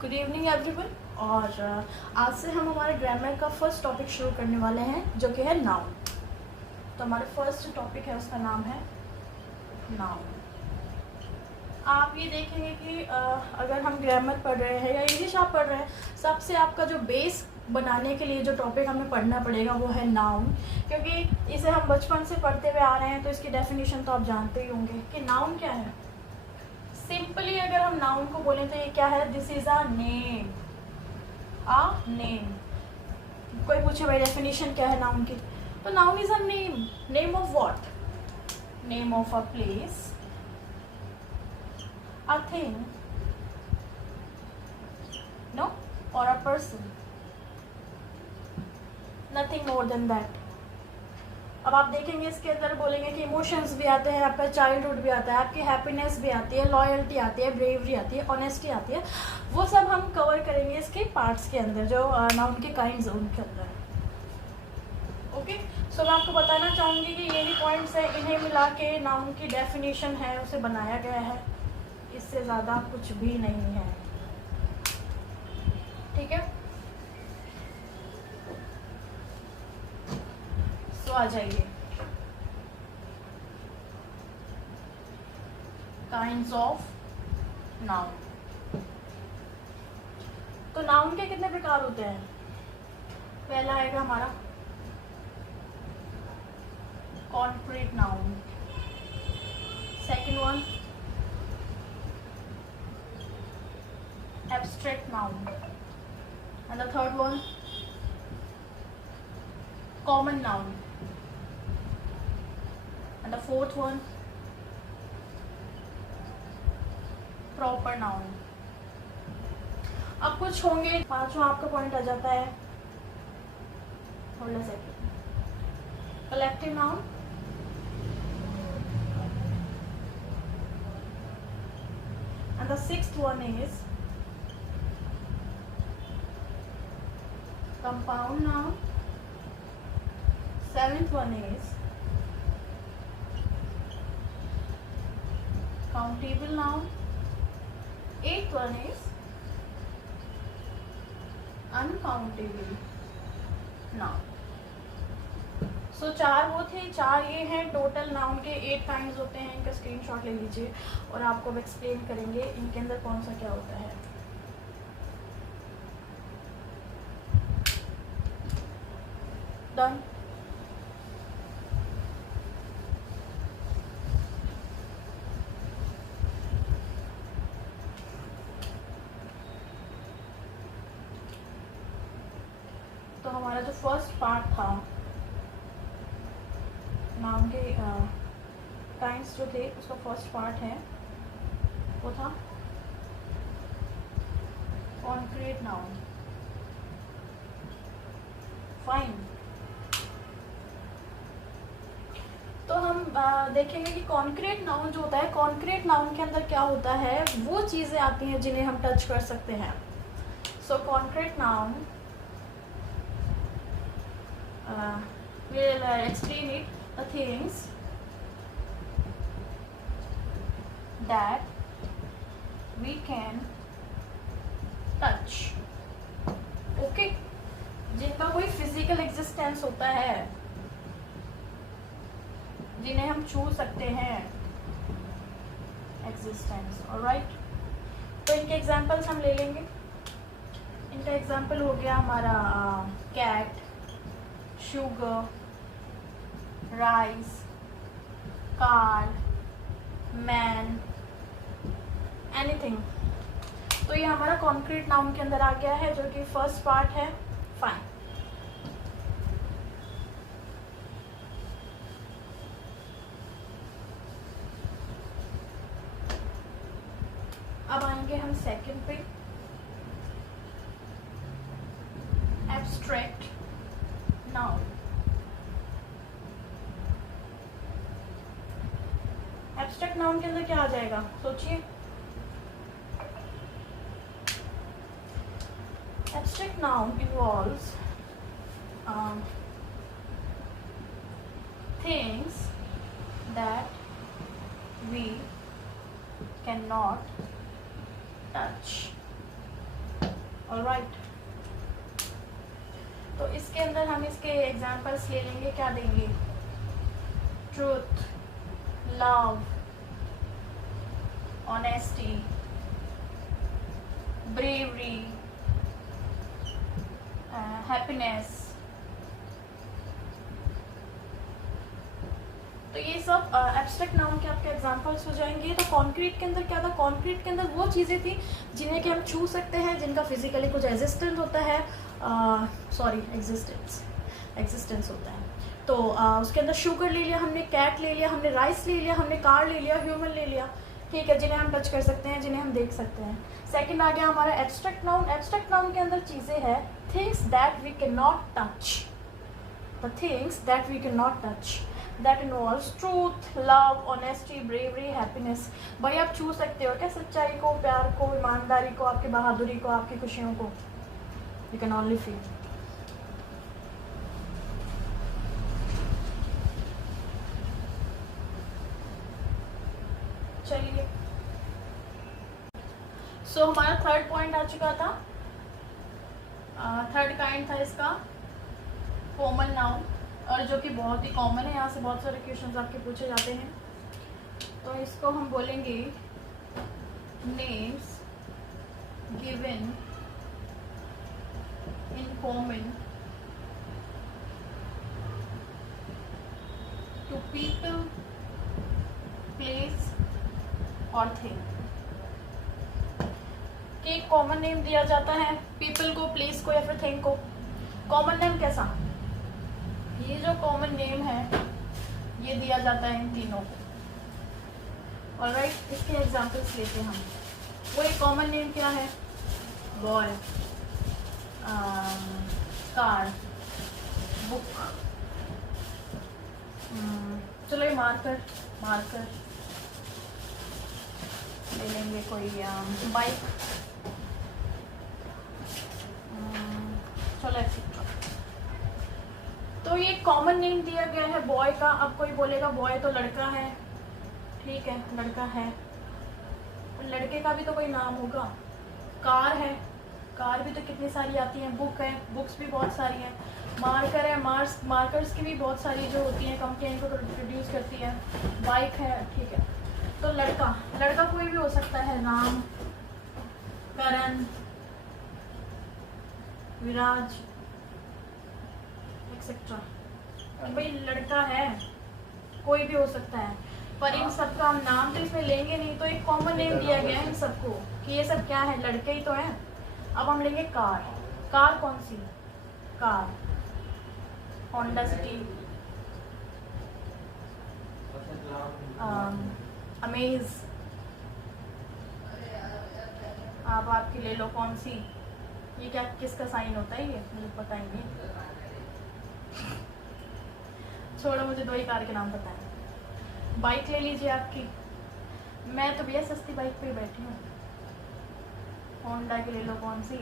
Good evening everyone. और आज से हम हमारे ग्रामर का फर्स्ट टॉपिक शुरू करने वाले हैं जो कि है नाउन। तो हमारा फर्स्ट टॉपिक है, उसका नाम है नाउन। आप ये देखेंगे कि अगर हम ग्रामर पढ़ रहे हैं या इंग्लिश आप पढ़ रहे हैं, सबसे आपका जो बेस बनाने के लिए जो टॉपिक हमें पढ़ना पड़ेगा वो है नाउन, क्योंकि इसे हम बचपन से पढ़ते हुए आ रहे हैं। तो इसकी डेफिनेशन तो आप जानते ही होंगे कि नाउन क्या है। सिंपली अगर हम नाउन को बोलें तो ये क्या है, this is a name. A name. कोई पूछे भाई डेफिनेशन क्या है नाउन की, तो noun is a name. Name of what? Name of a place, a thing, no, or a person, nothing more than that. अब आप देखेंगे इसके अंदर बोलेंगे कि इमोशंस भी आते हैं, आपका चाइल्डहुड भी आता है, आपकी हैप्पीनेस भी आती है, लॉयल्टी आती है, ब्रेवरी आती है, ऑनेस्टी आती है। वो सब हम कवर करेंगे इसके पार्ट्स के अंदर, जो नाउन के काइंड्स उनके अंदर। ओके, सो मैं आपको बताना चाहूँगी कि ये भी पॉइंट्स है, इन्हें मिला के नाउन की डेफिनेशन है, उसे बनाया गया है। इससे ज़्यादा कुछ भी नहीं है, ठीक है। सो आ जाइए, काइंड्स ऑफ नाउन। तो नाउन के कितने प्रकार होते हैं? पहला आएगा हमारा concrete noun, second one abstract noun, and the third one common noun, and the fourth one proper noun. अब कुछ होंगे, पांचवा आपका पॉइंट आ जाता है, hold a second, collective noun, and the sixth one is compound noun, seventh one is countable noun, eighth one is uncountable noun. सो चार वो थे, चार ये हैं टोटल नाउन के 8 काइंड्स होते हैं। इनका स्क्रीनशॉट ले लीजिए और आपको अब एक्सप्लेन करेंगे इनके अंदर कौन सा क्या होता है। डन। तो हमारा जो फर्स्ट पार्ट था नाउन के काइंड्स जो थे, उसका फर्स्ट पार्ट है वो था कॉन्क्रीट नाउन। फाइन। तो हम देखेंगे कि कॉन्क्रीट नाउन जो होता है, कॉन्क्रीट नाउन के अंदर क्या होता है, वो चीज़ें आती हैं जिन्हें हम टच कर सकते हैं। So concrete noun we'll explain it, the things that we can touch. Okay, जिनका कोई फिजिकल एग्जिस्टेंस होता है, जिन्हें हम छू सकते हैं, एग्जिस्टेंस। ऑलराइट, तो इनके एग्जांपल्स हम ले लेंगे। इनका एग्जांपल हो गया हमारा cat, sugar, rice, car, man, anything. तो ये हमारा कॉन्क्रीट नाउन के अंदर आ गया है, जो कि फर्स्ट पार्ट है। फाइन। अब आएंगे हम सेकंड पे, एब्स्ट्रैक्ट नाउन। एब्स्ट्रैक्ट नाउन के अंदर क्या आ जाएगा, सोचिए। Abstract noun involves things that we cannot touch. Alright. तो इसके अंदर हम इसके एग्जांपल्स ले लेंगे, क्या देंगे? Truth, love, honesty, bravery, happiness. तो ये सब एब्स्ट्रैक्ट नाउन के आपके एग्जांपल्स हो जाएंगे। तो कॉन्क्रीट के अंदर क्या था? कॉन्क्रीट के अंदर वो चीज़ें थी जिन्हें कि हम छू सकते हैं, जिनका फिजिकली कुछ एग्जिस्टेंस होता है, एग्जिस्टेंस होता है। तो उसके अंदर शुगर ले लिया हमने, कैट ले लिया हमने, राइस ले लिया हमने, कार ले लिया, ह्यूमन ले लिया, ठीक है, जिन्हें हम टच कर सकते हैं, जिन्हें हम देख सकते हैं। सेकंड आ गया हमारा एब्स्ट्रैक्ट नाउन। एब्स्ट्रैक्ट नाउन के अंदर चीज़ें हैं, things that we can not touch, the things that we can not touch, that involves truth, love, honesty, bravery, happiness. भाई आप छू सकते हो क्या सच्चाई को, प्यार को, ईमानदारी को, आपकी बहादुरी को, आपकी खुशियों को? You can only feel. चलिए, सो हमारा थर्ड पॉइंट आ चुका था। थर्ड काइंड था इसका कॉमन नाउन, और जो कि बहुत ही कॉमन है, यहाँ से बहुत सारे क्वेश्चंस आपके पूछे जाते हैं। तो इसको हम बोलेंगे names given in common to people, place और थिंग। कि एक कॉमन नेम दिया जाता है पीपल को, प्लेस को या फिर थिंग को। कॉमन नेम कैसा? ये जो कॉमन नेम है ये दिया जाता है इन तीनों को। ऑलराइट, इसके एग्जांपल्स लेते हैं हम। वो एक कॉमन नेम क्या है? Boy, car, book. चलो ये मार्कर ले लेंगे, कोई बाइक, चलो एक्सेट्रा। तो ये कॉमन नेम दिया गया है बॉय का। अब कोई बोलेगा बॉय तो लड़का है, ठीक है, लड़का है, लड़के का भी तो कोई नाम होगा। कार है, कार भी तो कितनी सारी आती हैं। बुक है, बुक्स भी बहुत सारी हैं। मार्कर है, मार्कर्स की भी बहुत सारी जो होती हैं कंपनियाँ इनको प्रोड्यूस करती है। बाइक है, ठीक है। तो लड़का कोई भी हो सकता है, राम, करण, विराज, एक्सेट्रा। भाई लड़का है, कोई भी हो सकता है, पर इन सबका हम नाम तो इसमें लेंगे नहीं। तो एक कॉमन नेम दिया गया है इन सबको कि ये सब क्या है, लड़के ही तो हैं। अब हम लेंगे कार। कार कौन सी? Car Honda City, Amaze. आप आपकी ले लो कौन सी। ये क्या, किसका साइन होता है ये मुझे पता ही नहीं। छोड़ो, मुझे दो ही कार के नाम पता है। बाइक ले लीजिए आपकी। मैं तो भैया सस्ती बाइक पे ही बैठी हूँ। होंडा की ले लो कौन सी,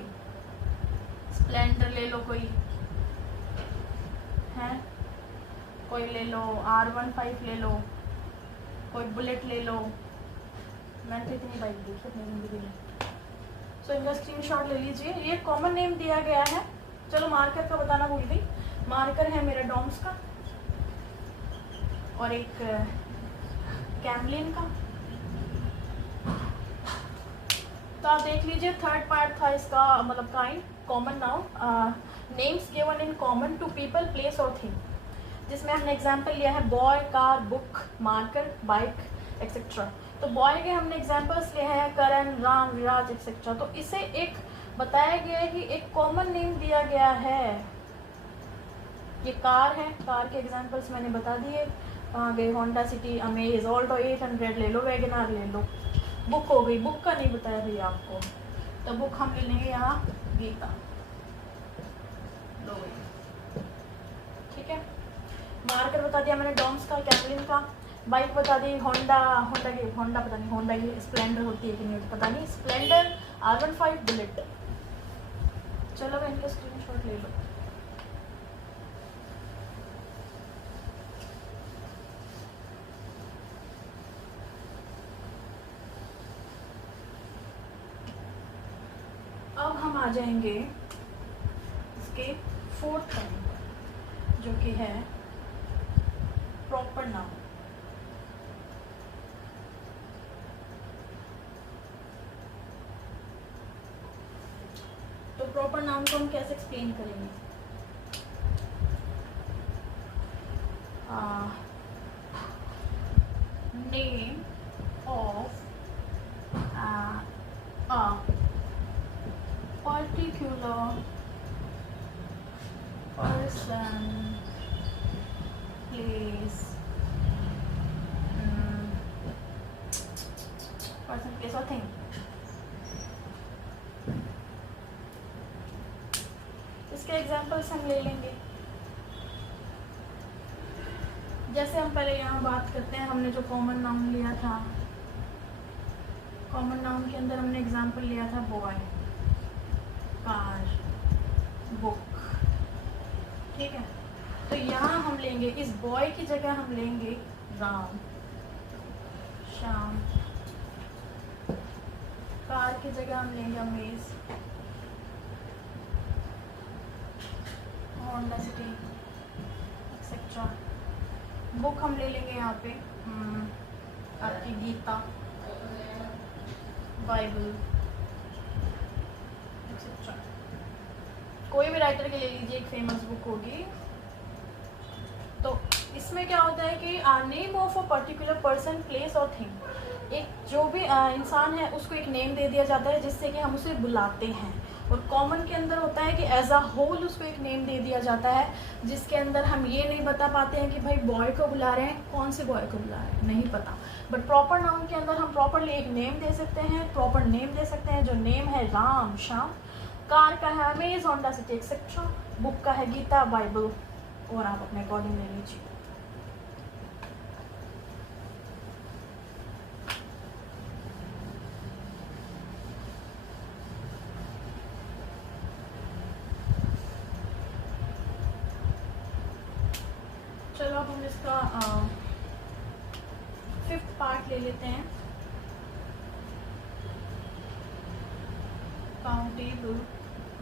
स्प्लेंडर ले लो कोई है, कोई ले लो R15 ले लो, कोई बुलेट ले लो। मैंने तो इतनी बाइक देखी अपनी जिंदगी में। सो इनका स्क्रीनशॉट ले लीजिए। ये कॉमन नेम दिया गया है। चलो मार्कर का बताना भूल गई। मार्कर है मेरा डॉम्स का और एक कैमलिन का। तो आप देख लीजिए, थर्ड पार्ट था इसका, मतलब kind common noun, names given in common to people, place और थिंग, जिसमें हमने एग्जांपल लिया है boy, car, book, marker, bike, etcetera. तो बॉय के हमने एग्जांपल्स लिए हैं करण, राम, विराज, एक्सेट्रा। तो इसे एक बताया गया है कि एक कॉमन नेम दिया गया है। ये कार है, कार के एग्जांपल्स मैंने बता दिए। कहाँ गए? होंडा सिटी, अमेज, ऑल्टो 800 ले लो, वैगनार ले लो। बुक हो गई, बुक का नहीं बताया भैया आपको, तो बुक हम ले लेंगे यहाँ गीता। ठीक है, मार्कर बता दिया मैंने डॉम्स का, कैमलिन का। बाइक बता दी होंडा पता नहीं होंडा की स्प्लेंडर होती है कि नहीं पता नहीं, स्प्लेंडर, R15, बुलेट। चलो मैं इनका स्क्रीनशॉट ले लो। अब हम आ जाएंगे इसके फोर्थ पॉइंट पर, जो कि है प्रॉपर नाउन। तो प्रॉपर नाउन को हम कैसे एक्सप्लेन करेंगे? Name of a particular person, place, person, place or thing। इसके एग्जाम्पल्स हम ले लेंगे। जैसे हम पहले यहाँ बात करते हैं, हमने जो कॉमन नाउन लिया था, कॉमन नाउन के अंदर हमने एग्जाम्पल लिया था बॉय, कार, बुक, ठीक है। तो यहाँ हम लेंगे, इस बॉय की जगह हम लेंगे राम, श्याम, कार की जगह हम लेंगे amaze, Honda city, etcetera. Book हम ले लेंगे यहाँ पे आपकी गीता, बाइबल, एक्सेट्रा। कोई भी राइटर के ले लीजिए, एक फेमस बुक होगी। तो इसमें क्या होता है कि name of a particular person, place और थिंग, एक जो भी इंसान है उसको एक नेम दे दिया जाता है जिससे कि हम उसे बुलाते हैं। और कॉमन के अंदर होता है कि एज अ होल उसको एक नेम दे दिया जाता है, जिसके अंदर हम ये नहीं बता पाते हैं कि भाई बॉय को बुला रहे हैं, कौन से बॉय को बुला रहे हैं, नहीं पता। बट प्रॉपर नाउन के अंदर हम प्रॉपरली एक नेम दे सकते हैं, प्रॉपर नेम दे सकते हैं, जो नेम है राम, श्याम, कार का है amaze, Honda city, etcetera, book का है गीता, बाइबल, और आप अपने अकॉर्डिंग ले लीजिए। चलो अब हम इसका फिफ्थ पार्ट ले लेते हैं, काउंटेबल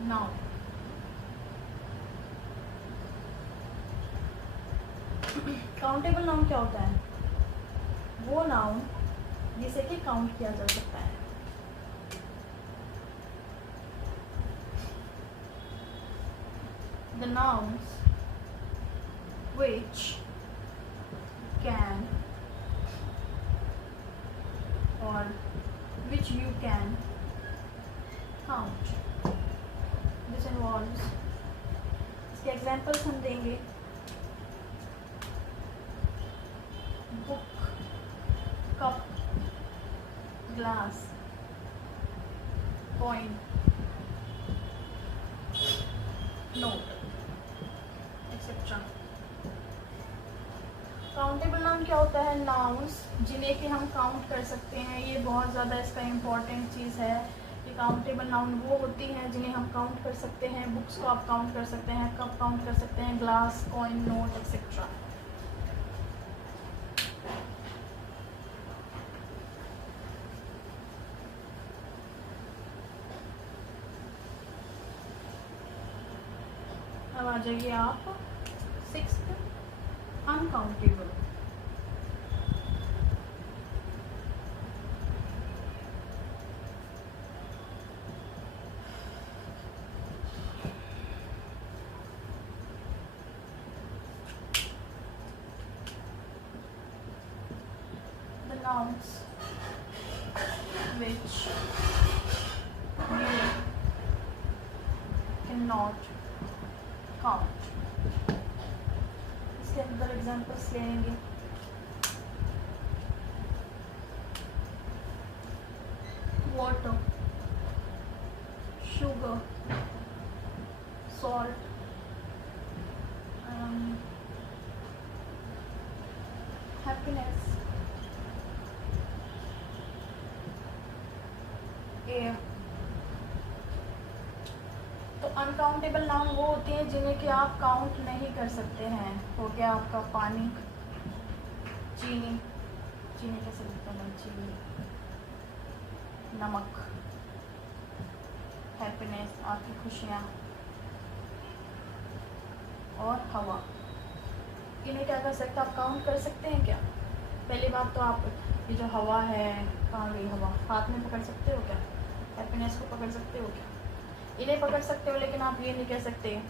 नाउन। काउंटेबल नाउन क्या होता है? वो नाउन जिसे कि काउंट किया जा सकता है। The nouns which can or which you can count. This involves, इसके एग्जाम्पल्स हम देंगे, book, cup, glass, coin, note, etcetera. Countable noun क्या होता है? नाउन्स जिन्हें कि हम काउंट कर सकते हैं। ये बहुत ज़्यादा इसका इम्पॉर्टेंट चीज़ है कि काउंटेबल नाउन वो होती हैं जिन्हें हम काउंट कर सकते हैं। बुक्स को आप काउंट कर सकते हैं, कप काउंट कर सकते हैं, ग्लास, कॉइन, नोट, एक्सेट्रा। अब आ जाइए आप sixth, uncountable. The nouns which you cannot count। इसके अंदर एग्जाम्पल्स लेंगे, water, sugar, salt, happiness, air. तो अनकाउंटेबल नाउन वो होती हैं जिन्हें कि आप काउंट नहीं कर सकते हैं। हो गया आपका पानी, चीनी, चीनी कैसे लिखते हैं? चीनी, नमक, हैप्पीनेस, हैप्पीनेस, आपकी खुशियाँ, और हवा। इन्हें क्या कर सकते हैं, आप काउंट कर सकते हैं क्या? पहली बात तो आप ये जो हवा है, कहाँ गई हवा, हाथ में पकड़ सकते हो क्या? हैप्पीनेस को पकड़ सकते हो क्या? इन्हें पकड़ सकते हो, लेकिन आप ये नहीं कह सकते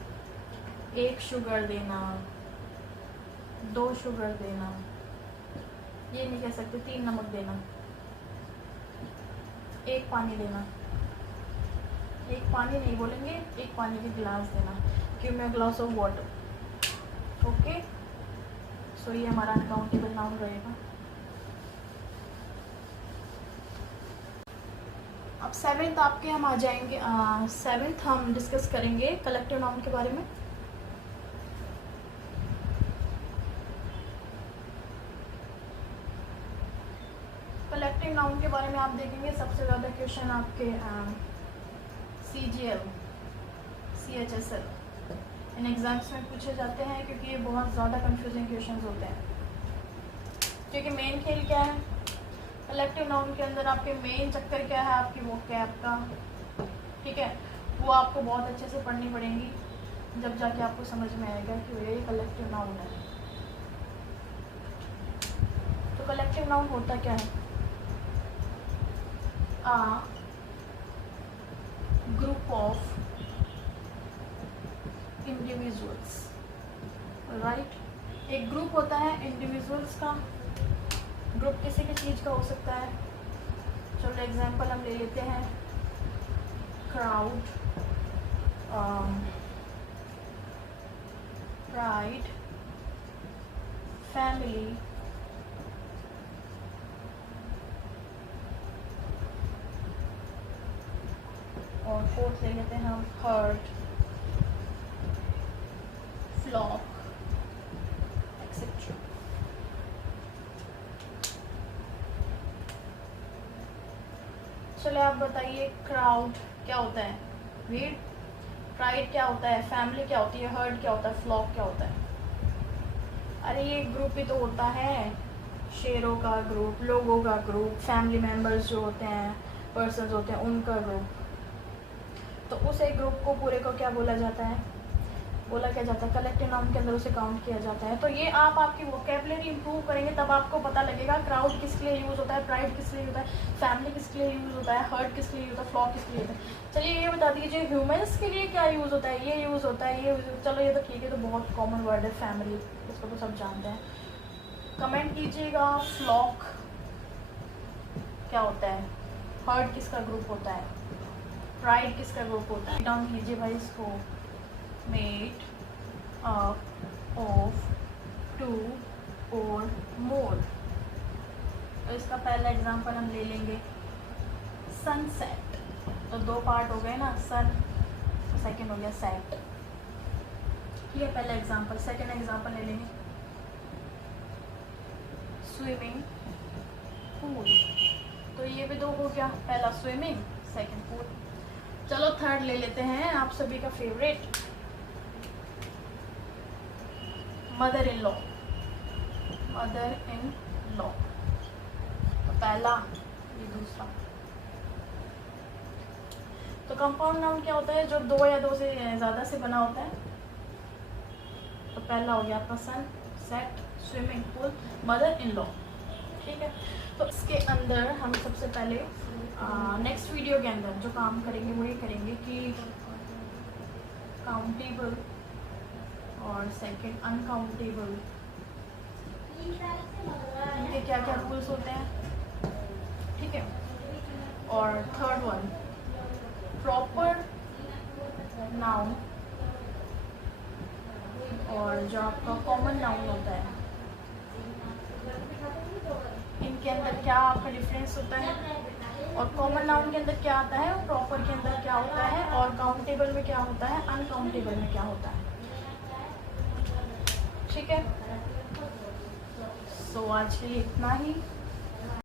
1 शुगर देना, 2 शुगर देना, ये नहीं कह सकते 3 नमक देना, 1 पानी देना। 1 पानी नहीं बोलेंगे, 1 पानी के गिलास देना, give me a glass of water. Okay, so ये हमारा अनकाउंटेबल नाउन रहेगा। अब 7th आपके हम आ जाएंगे। 7th हम डिस्कस करेंगे कलेक्टिव नाउन के बारे में। कलेक्टिव नाउन के बारे में आप देखेंगे सबसे ज़्यादा क्वेश्चन आपके CGL, CHSL इन एग्जाम्स में पूछे जाते हैं, क्योंकि ये बहुत ज़्यादा कंफ्यूजिंग क्वेश्चन होते हैं। क्योंकि मेन खेल क्या है कलेक्टिव नाउन के अंदर, आपके मेन चक्कर क्या है, आपकी वो कैप का, ठीक है, वो आपको बहुत अच्छे से पढ़नी पड़ेंगी, जब जाके आपको समझ में आएगा कि ये कलेक्टिव नाउन है। तो कलेक्टिव नाउन होता क्या है? Group of individuals, right. एक ग्रुप होता है इंडिविजुअल्स का। ग्रुप किसी भी चीज़ का हो सकता है। चलो एग्जांपल हम ले लेते हैं क्राउड, प्राइड, फैमिली, और 4th ले लेते हैं हम हर्ट, फ्लॉक, एक्सेट्रा। चलिए आप बताइए क्राउड क्या होता है? भीड़। प्राइड क्या होता है? फैमिली क्या होती है? हर्ट क्या होता है? फ्लॉक क्या होता है? अरे ये ग्रुप ही तो होता है, शेरों का ग्रुप, लोगों का ग्रुप, फैमिली मेम्बर्स जो होते हैं, पर्सन्स होते हैं, उनका ग्रुप। तो उस एक ग्रुप को पूरे को क्या बोला जाता है? बोला क्या जाता है? कलेक्टिव नाउन के अंदर उसे काउंट किया जाता है। तो ये आप आपकी वोकैबुलरी इंप्रूव करेंगे तब आपको पता लगेगा क्राउड किसके लिए यूज़ होता है, प्राइड किसके लिए होता है, फैमिली किसके लिए यूज़ होता है, हर्ट किसके लिए होता है, फ्लॉक किसके लिए होता है। चलिए ये बता दीजिए ह्यूमंस के लिए क्या यूज़ होता है? ये यूज़ होता है, ये चलो ये तो ठीक है, तो बहुत कॉमन वर्ड है फैमिली, इसको तो सब जानते हैं। कमेंट कीजिएगा फ्लॉक क्या होता है, हर्ट किसका ग्रुप होता है, प्राइड किसका ग्रुप होता है। डाउन कीजिए भाई इसको। मेड अप ऑफ 2 और मोर। तो इसका पहला एग्जांपल हम ले लेंगे सनसेट। तो 2 पार्ट हो गए ना, सन, सेकंड हो गया सेट। ये पहला एग्जांपल। सेकंड एग्जांपल ले लेंगे स्विमिंग पूल। तो ये भी 2 हो गया, पहला स्विमिंग, सेकंड पूल। चलो थर्ड ले लेते हैं आप सभी का favourite, mother in law. Mother in law, तो पहला, ये दूसरा। तो कंपाउंड नाउन क्या होता है? जो 2 या 2 से ज़्यादा से बना होता है। तो पहला हो गया आपका sun, set, swimming pool, mother in law, ठीक है। तो इसके अंदर हम सबसे पहले नेक्स्ट वीडियो के अंदर जो काम करेंगे वो ये करेंगे कि काउंटेबल और सेकंड अनकाउंटेबल, इनके क्या क्या रूल्स होते हैं, ठीक है। और थर्ड वन प्रॉपर नाउन और जो आपका कॉमन नाउन होता है, इनके अंदर क्या आपका डिफरेंस होता है, और कॉमन नाउन के अंदर क्या आता है, और प्रॉपर के अंदर क्या होता है, और काउंटेबल में क्या होता है, अनकाउंटेबल में क्या होता है, ठीक है। सो आज के लिए इतना ही।